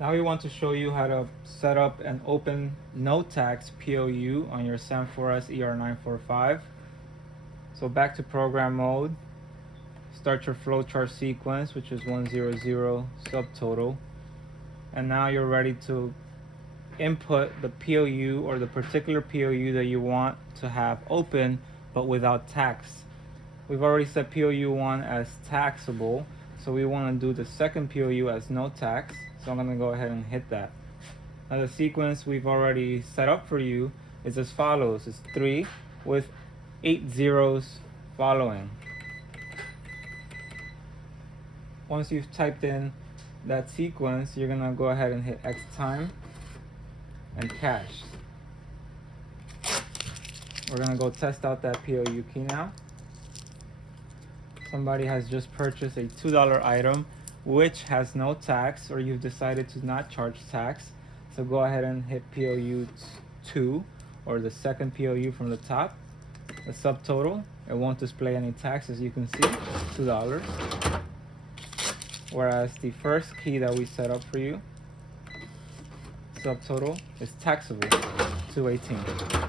Now we want to show you how to set up an open no tax PLU on your SAM4s ER-915. So back to program mode, start your flowchart sequence, which is 100 subtotal. And now you're ready to input the PLU or the particular PLU that you want to have open but without tax. We've already set PLU 1 as taxable, so we want to do the second PLU as no tax. So I'm going to go ahead and hit that. Now the sequence we've already set up for you is as follows. It's 3 with 8 zeros following. Once you've typed in that sequence, you're going to go ahead and hit X time and cache. We're going to go test out that PLU key now. Somebody has just purchased a $2 item which has no tax, or you've decided to not charge tax. So go ahead and hit PLU 2, or the second PLU from the top. The subtotal, it won't display any tax, as you can see, $2. Whereas the first key that we set up for you, subtotal, is taxable, $2.18.